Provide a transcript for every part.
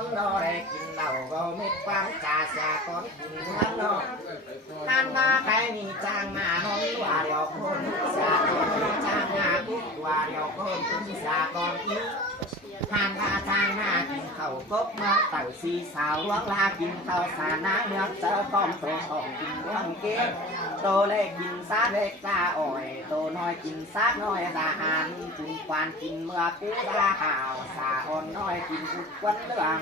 คนนอได้กินเหล้าก็ไม่ความจ่าสาคนกินเมืองนอนั่นนาใครมีจ้างมานอนว่าเดียวคนสาคนจ้างมากุ๊กว่าเดียวคนคุณสาก่อนอีทานพาทางหน้ากินข้าวกบเมืองเต่าสีสาวล้วงลากินข้าวสาน้ำเนื้อเจ้าก้อมโตของกินเมืองเก็บโตเล็กกินซาเล็กซาอ่อยโตน้อยกินซาน้อยตาหานจุนควานกินเมื่อปูตาห่าวสาอ่อนน้อยกินอุดควันเรื่อง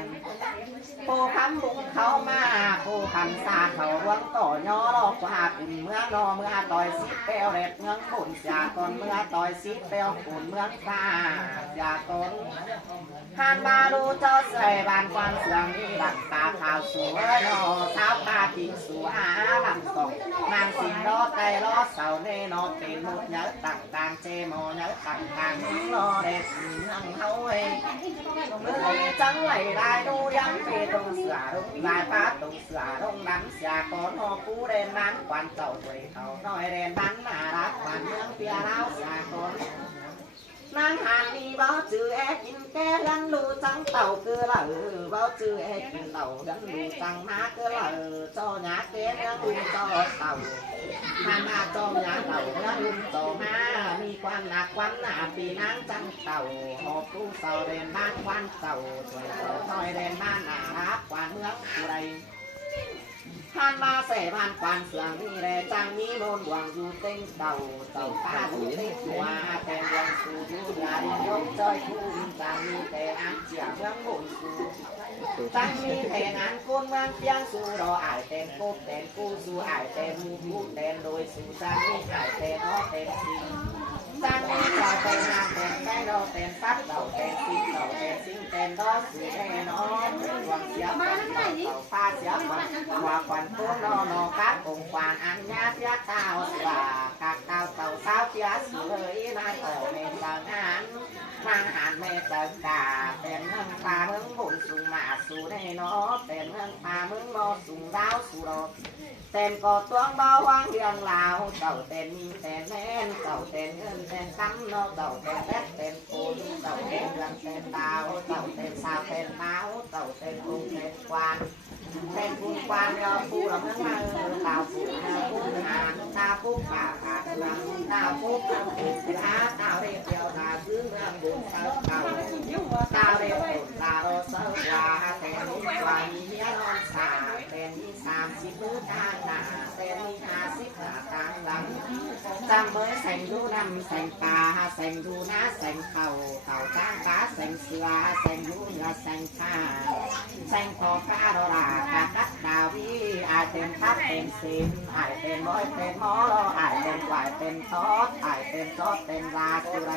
โปคำบุงเขามาโปคำซาเขาวังต่อย่อรอกว่าปิ่นเมื่อนอเมื่อต่อยซิเปลเร็ดเมืองปุ่นจากก่อนเมื่อต่อยซิเปลปุ่นเมืองฟ้าจากก่อนทานมาดูเจ้าใส่บานควันเสืองนี่หลังตาขาวสวยนอเท้าตาทิ้งสวยหลังตกนางสิงรอไตรอเสาเนนอเป็นมุดเนื้อต่างกลางเจมอเนื้อต่างกลางนอเด็กนั่งเฮาเองมือจังไหลได้ดูยังเปตรงเสือลงลายฟ้าตรงเสือลงน้ำเสียก่อนหอผู้เรนนั้นควันเจ้าด้วยเขาน้อยเรนนั้นน่ารักควันเมืองเปียเล่าเสียก่อนนางหานมีเบาจือแอกินแก่กันดูจังเต่าคือละเบาจือแอกินเต่ากันดูจังมาคือละเจ้าหน้าเต้นยังดูเจ้าเต่ามาจอมหน้าเต่ายังดูเจ้ามามีควันหนักควันหนาปีนางจังเต่าหอบผู้เต่าเรนบ้านควันเต่าถอยเต่าถอยเรนบ้านนารับควันเมืองอะไรท่านมาเสพานควันเสืองนี่แหละจังมีโนนหวังอยู่เต็งเต่าเต่าตาดูเต็งตัวแต่ยังสู่อยู่ยาดิยกจอยคู่จังมีแต่อันเจียเมืองบุญสู่จังมีแต่งานคนเมืองเพียงสู่รออายเต็นกบเต็นกู้สู่อายเต็นมูผู้เต็นโดยสู่จังมีอายเต็นอ้อเต็นสิจังมีจอยเต็นงานเต็นแค่เราเต็นซัดเราเต็นสิเราเต็นสิงเต็นดอสู่แน่นอนหวังเสียบันเต่าพาเสียบันว่าควันพวกนอนอกัดองควานอันญาเสียเต่าสว่ากักเต่าเต่าสาวเสียสวยนายต่อเมตตางานนางหันเมตตากาเป็นเมืองป่าเมืองบุญสูงมาสู่ในนอเป็นเมืองป่าเมืองนอสูงดาวสู่รถเต็นกอดตัวเบาหวังเรียงลาวเต่าเต็นมีเต็นแน่นเต่าเต็นเงินเต็นตั้มนอเต่าเต็นแรกเต็นปูนเต่าเต็นเรืองเต็นดาวเต่าเต็นสาวเต็นเมาเต่าเต็นปูนเต็นกวานเต็นปูนกวานยอปูเราเมืองมาเต่าปูปูหางตาปูป่าขาดหลังตาปูปูตาเต่าเรียบเดียวตาซื้อเมืองบุญเต่าเต่าตาเรียบตาโรเสวาเต็นมีกวานมีเมียนอนสาเต็นมี30มือทางหน้าเต็นมี50หน้าทางหลังจำเบยแสงดูน้ำแสงตาแสงดูหน้าแสงเต่าเต่าจ้างตาแสงเสือแสงดูเนื้อแสงข้าแสงคอข้าโรรากัดดาวีอาจเป็นพัดเป็นสินอาจเป็นบอยเป็นหมออาจเป็นกวายเป็นทอดอาจเป็นทอดเป็นลาคือไร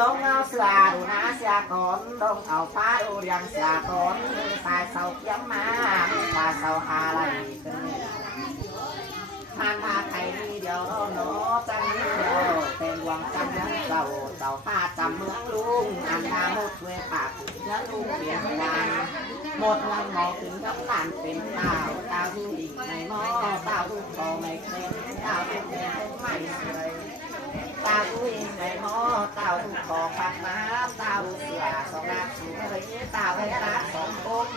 ลงเอาเสือดูหน้าเสียก่อนลงเอาฟ้าดูยังเสียก่อนมือสายเสาเยี่ยมมามือตาเสาหาไรกันทานมาไทยนี่เดียวโนจังนี่เดียวเป็นวังจันทร์เก่าเต่าป้าจำเมืองลุงอันดาหมดเวปากเนื้อลุงเปลี่ยนดานหมดวันหมอถึงกับหลานเป็นเต่าเต่าดูดิ่งในหม้อเต่าดูโตไม่เคยเต่าดูแดงไม่เลยตาดูอิงในหม้อเต่าดูคอปัดน้ำเต่าดูเสือสองนักสูงเลยเต่าให้รักสองคน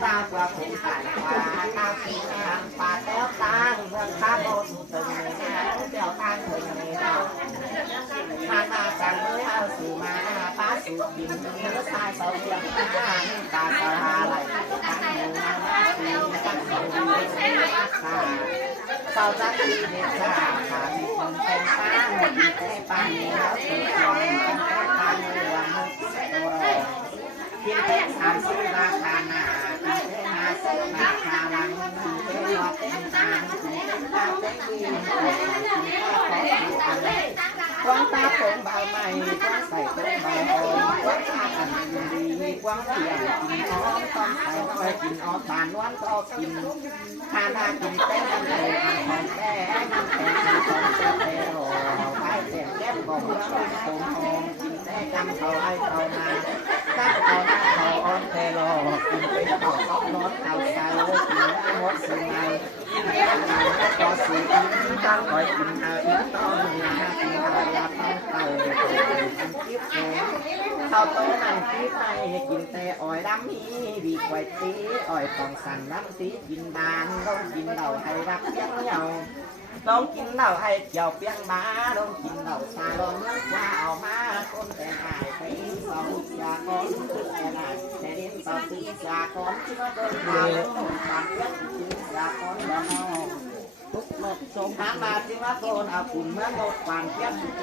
เต่ากว่าผงผ่านขวาเต่าสีทางป่าแต้วตังเมืองข้าโบสุดตึงในงานเดี่ยวทางถึงในเราทางมาจากเมื่อเอาสู่มาป้าสู่กินเนื้อทรายเสาเทียมตาตาสาราไหลตั้งอยู่มาสีตั้งอยู่ในขาเสาจักรีเด็ดจ้าขาที่คนเป็นป้าหมดแต่ป้าเหนียวสุดคอยเป็นแค่ป้าเหนือมุกตัวกินเป็น30ราคาหนากินเป็น50ราคาหลังกินเป็นหลอดเป็นตากินเป็นตาเป็นวีกินเป็นข้าวของอยู่อันกวางตาผมใบใหม่กวางใส่ผมใบอ่อนกวางตาอันดีกวางเสียงกินอ้อมต้องใส่น้อยกินอ้อมผ่านวันก็กินทานากินเต้นอันเลยอันของแก่มันเป็นของเจ้าเตโรไปเต็มแก้มของเราผมหอมกินแต่จำเขาให้เขามาถ้าเขาหน้าเขาอ่อนเตโรกินเป็นข้าวซอกรสข้าวสาวกินหมดสิ่งใดกินแต่ข้าวก็สิ่งตั้งคอยกินหาอิ่มต้องมีหากินหาอยากต้อง เต่าอันคิดแหงเขาโตนั่นคิดไม่กินแต่อ้อยดำมีดีกว่าตีอ้อยต้องสั่นน้ำตีกินบานต้องกินเหล้าให้รักเพียงเหงาต้องกินเหล้าให้เกี่ยวเปียงมาต้องกินเหล้าซาลงเมื่อว่าเอามาคนแต่หายไปสองยาก้อนตึกแต่ได้แต่เดินสองตึกยาก้อนที่ว่าโดนดาวบางเรื่องตึกยาก้อนแล้วนองทุกหมดสมทางมาที่ว่าโดนเอาขุนเมื่อหมดความเพียรตึก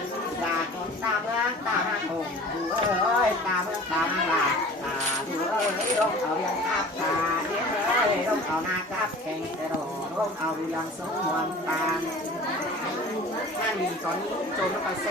ยาก้อนตาเมืองตาหงดูเอ้ยตาเมืองตาหลาดูเอ้ยลงเอายังทับตาเดี๋ยวเอ้ยลงเอาหน้ากับแข่งแต่รอลงเอายังสมวนตา งานนี้ตอนนี้โจนกระเซ